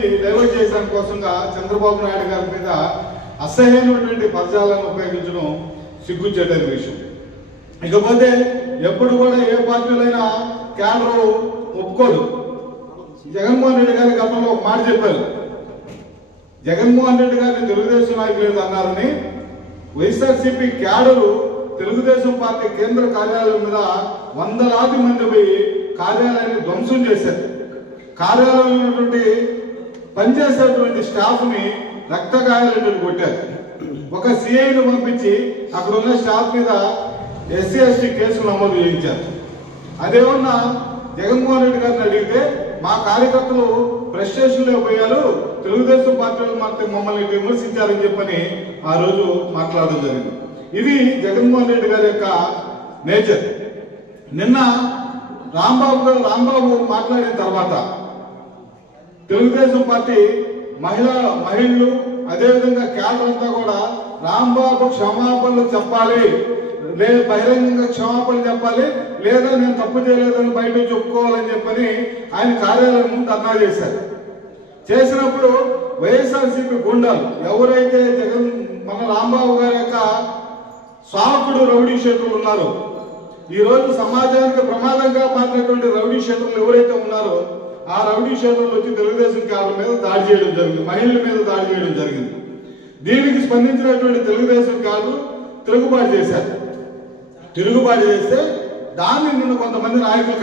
నుంచి డైవర్ట్ చేయడం కోసంగా చంద్రబాబు నాయుడు గారి మీద అసహ్యమైనటువంటి పదజాలను ఉపయోగించడం సిగ్గుచేటైన విషయం. ఇకపోతే ఎప్పుడు కూడా ఏ పార్టీలైనా క్యాడర్ ఒప్పుకోదు. జగన్మోహన్ రెడ్డి గారి గతంలో ఒక మాట చెప్పారు. జగన్మోహన్ రెడ్డి గారిని తెలుగుదేశం నాయకులు అన్నారని వైఎస్ఆర్సీపీ క్యాడరు తెలుగుదేశం పార్టీ కేంద్ర కార్యాలయం మీద వందలాది మంది పోయి కార్యాలయాన్ని ధ్వంసం చేశారు. కార్యాలయంలో ఉన్నటువంటి పనిచేసేటువంటి స్టాఫ్ ని రక్తగాయాలు కొట్టారు. ఒక సిఐని పంపించి అక్కడ ఉన్న స్టాఫ్ మీద ఎస్సీ ఎస్టీ కేసులు నమోదు చేయించారు. అదేమన్నా జగన్మోహన్ రెడ్డి గారిని అడిగితే మా కార్యకర్తలు ఫ్రస్ట్రేషన్లో పోయారు, తెలుగుదేశం పార్టీలు మమ్మల్ని విమర్శించారని చెప్పని ఆ రోజు మాట్లాడడం జరిగింది. ఇది జగన్మోహన్ రెడ్డి గారి యొక్క నేచర్. నిన్న రాంబాబు మాట్లాడిన తర్వాత తెలుగుదేశం పార్టీ మహిళలు అదేవిధంగా క్యాడర్ అంతా కూడా రాంబాబు క్షమాపణలు చెప్పాలి, లేదా బహిరంగంగా క్షమాపణలు చెప్పాలి, లేదా నేను తప్పు చేయలేదని బయట చెప్పుకోవాలని చెప్పని ఆయన కార్యాలయం ముందు ధర్నా చేశారు. చేసినప్పుడు వైఎస్ఆర్సీపీ గుండాలు ఎవరైతే మన రాంబాబు గారి యొక్క సాకుడు రౌడీ షీటర్లు ఉన్నారో, ఈ రోజు సమాజానికి ప్రమాదంగా మారినటువంటి రౌడీ షీటర్లు ఎవరైతే ఉన్నారో ఆ రౌడీ షీటర్లు వచ్చి తెలుగుదేశం క్యాడర్ మీద దాడి చేయడం జరిగింది, మహిళల మీద దాడి చేయడం జరిగింది. దీనికి స్పందించినటువంటి తెలుగుదేశం క్యాడర్ తిరుగుబాటు చేశారు. తిరుగుబాటు చేస్తే దాన్ని నిన్న కొంతమంది నాయకులు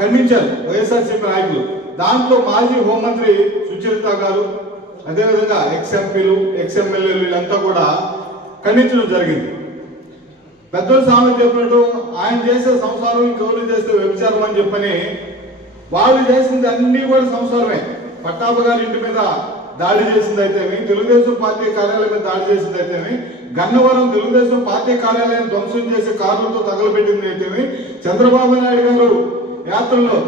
ఖండించారు, వైఎస్ఆర్సీపీ నాయకులు. దాంట్లో మాజీ హోంమంత్రి సుచరిత గారు, అదేవిధంగా ఎక్స్ఎంపీలు ఎక్స్ఎమ్మెల్యేలు వీళ్ళంతా కూడా ఖండించడం జరిగింది. పెద్దలు సామెత చెప్పినట్టు ఆయన చేసే సంసారం ఇంకెవరు చేస్తే వ్యభిచారం అని చెప్పని వాళ్ళు చేసింది అన్ని కూడా సంసారమే. పట్టాభ గారి ఇంటి మీద దాడి చేసింది అయితేమి, తెలుగుదేశం పార్టీ కార్యాలయం మీద దాడి చేసింది అయితేమి, గన్నవరం తెలుగుదేశం పార్టీ కార్యాలయం ధ్వంసం చేసి కార్లతో తగలబెట్టింది అయితేమి, చంద్రబాబు నాయుడు గారు యాత్రలో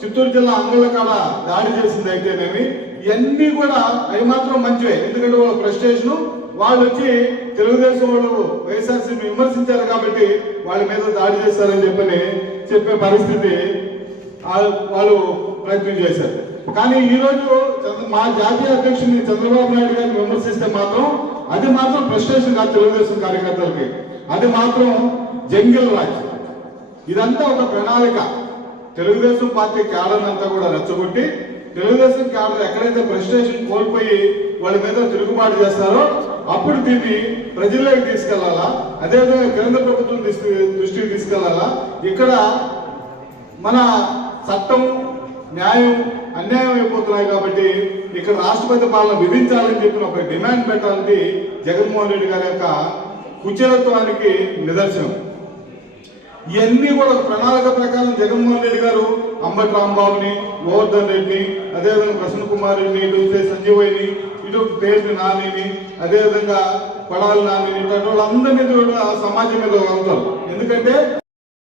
చిత్తూరు జిల్లా అంగుళ్ళ కాడ దాడి చేసింది అయితేనేమి, ఇవన్నీ కూడా అవి మాత్రం మంచివే. ఎందుకంటే వాళ్ళ ఫ్రస్ట్రేషన్, వాళ్ళు వచ్చి తెలుగుదేశం వాళ్ళు వైఎస్ఆర్సీని విమర్శించారు కాబట్టి వాళ్ళ మీద దాడి చేస్తారని చెప్పే పరిస్థితి వాళ్ళు ప్రయత్నం చేశారు. కానీ ఈ రోజు మా జాతీయ అధ్యక్షుడిని చంద్రబాబు నాయుడు గారిని విమర్శిస్తే మాత్రం అది మాత్రం ఫ్రస్ట్రేషన్ కాదు తెలుగుదేశం కార్యకర్తలకి, అది మాత్రం జంగిల్ రాజ్. ఇదంతా ఒక ప్రణాళిక. తెలుగుదేశం పార్టీ క్యాడర్ అంతా కూడా రెచ్చగొట్టి తెలుగుదేశం క్యాడర్ ఎక్కడైతే ఫ్రస్ట్రేషన్ కోల్పోయి వాళ్ళ మీద తిరుగుబాటు చేస్తారో అప్పుడు దీన్ని ప్రజల్లోకి తీసుకెళ్లాలా, అదేవిధంగా కేంద్ర ప్రభుత్వం దృష్టికి తీసుకెళ్లాలా. ఇక్కడ మన చట్టం న్యాయం అన్యాయం అయిపోతున్నాయి కాబట్టి ఇక్కడ రాష్ట్రపతి పాలన విధించాలని చెప్పిన ఒక డిమాండ్ పెట్టాలని జగన్మోహన్ రెడ్డి గారి యొక్క కుచలత్వానికి నిదర్శనం. ఇవన్నీ కూడా ప్రణాళిక ప్రకారం జగన్మోహన్ రెడ్డి గారు అంబటి రాంబాబుని, గోవర్ధన్ రెడ్డిని, అదేవిధంగా ప్రసన్న కుమార్ రెడ్డిని, ఇటు సంజీవయ్యని, ఇటు పేరుని నానిని, అదేవిధంగా పడాలి నానిని, ఇటువంటి వాళ్ళందరి మీద కూడా సమాజం మీద వెళ్తారు. ఎందుకంటే